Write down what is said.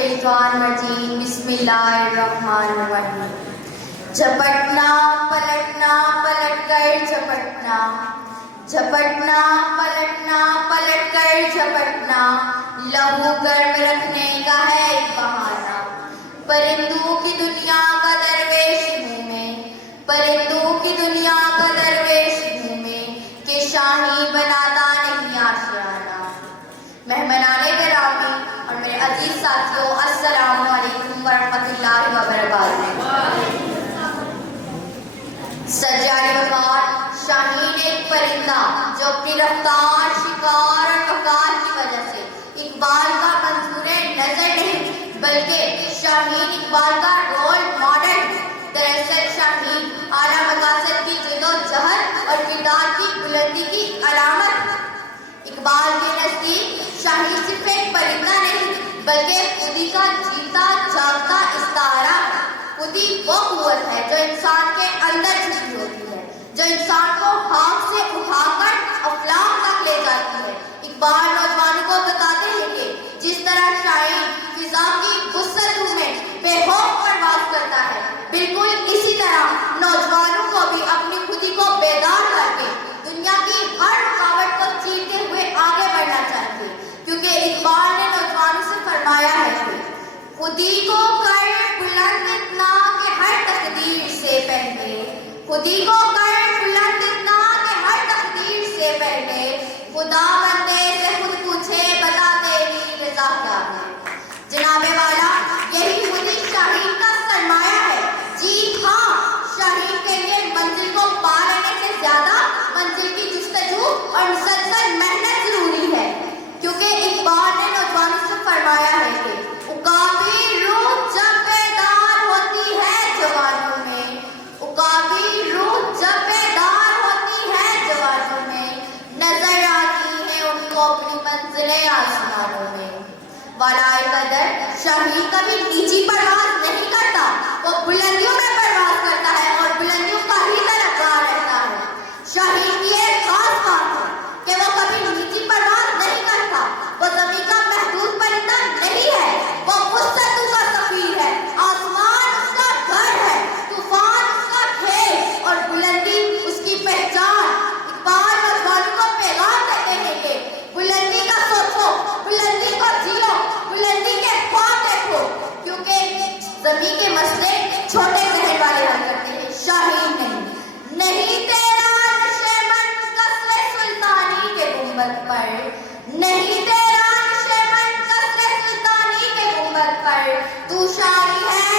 الشیطان الرجیم بسم اللہ الرحمن الرحیم۔ جھپٹنا پلٹنا پلٹ کر جھپٹنا، جھپٹنا پلٹنا پلٹ کر جھپٹنا، لہو گرم رکھنے کا ہے ایک بہانہ۔ پرندوں کی دنیا کا درویش ہوں میں، پرندوں کی دنیا کا درویش ہوں میں، کہ شاہی بناتا نہیں آشیانہ۔ مہمانان گرامی اور میرے عزیز ساتھیوں، السلام علیکم ورحمۃ اللہ وبرکاتہ۔ سجاد وقار شاہین ایک پرندہ جو اپنی رفتار، شکار اور وقار کی وجہ سے اقبال کا منظور نظر نہیں بلکہ شاہین اقبال کا رول ماڈل ہے۔ دراصل شاہین اعلیٰ مقاصد کی جدوجہد اور کردار کی بلندی کی علامت ہے۔ اقبال کے نزدیک شاہین صرف ایک پرندہ نہیں بلکہ خودی کا جیتا جاگتا استعارہ ہے۔ خودی وہ قوت ہے جو انسان کے اندر چھپی ہوتی ہے، جو انسان کو خاک سے اٹھا کر افلاک تک لے جاتی ہے۔ اقبال نوجوانوں کو بتاتے ہیں کہ جس طرح شاہین فضا کی وسعتوں میں بے خوف پرواز کرتا ہے، بالکل اسی طرح نوجوانوں کو بھی اپنی خودی کو بیدار کر کے دنیا کی ہر رکاوٹ کو چیرتے ہوئے آگے بڑھنا چاہیے، کیونکہ اقبال نے نوجوانوں سے فرمایا ہے کہ خودی کو کر بلند اتنا کہ ہر تقدیر سے پہلے، خودی کو کر بلند اتنا کہ ہر تقدیر سے پہلے، خدا بندے سے خود پوچھے بتا تیری رضا کیا ہے۔ جناب والا، یہی خودی شاہین کا سرمایہ ہے۔ جی ہاں، شاہین کے لیے منزل کو پا لینے سے زیادہ منزل کی جستجو اور مسلسل محنت ضروری ہے، کیونکہ اقبال نے نوجوانوں سے فرمایا ہے کہ اکابی روح جب بیدار ہوتی ہے جوانوں میں، اکابی روح جب بیدار ہوتی ہے جوانوں میں، نظر آتی ہے ان کو اپنی منزلیں آسمانوں میں۔ والائے قدر شاہین کبھی نیچی پرواز نہیں کرتا، وہ بلندیوں میں پرواز کرتا ہے اور بلندیوں کا ہی طلبگار رہتا ہے۔ شاہین کی ایک خاص بات ہے کہ وہ کبھی نیچی پرواز نہیں کرتا، وہ زمین کا محدود پرندہ نہیں ہے، وہ وسعتوں کا سفیر ہے۔ آسمان اس کا گھر ہے، طوفان اس کا کھیل اور بلندی اس کی پہچان۔ اقبال نوجوانوں کو پیغام دیتے ہیں کہ بلندی کا سوچو، بلندی کو جیو، بلندی کے خواب دیکھو، کیونکہ زمین کے مسئلے چھوٹے ذہن والے حل کرتے ہیں، شاہین نہیں۔ نہیں تیرا نشیمن قصر سلطانی کے گنبد پر، نہیں تیرا نشیمن قصر سلطانی کے گنبد پر، تو شاہی ہے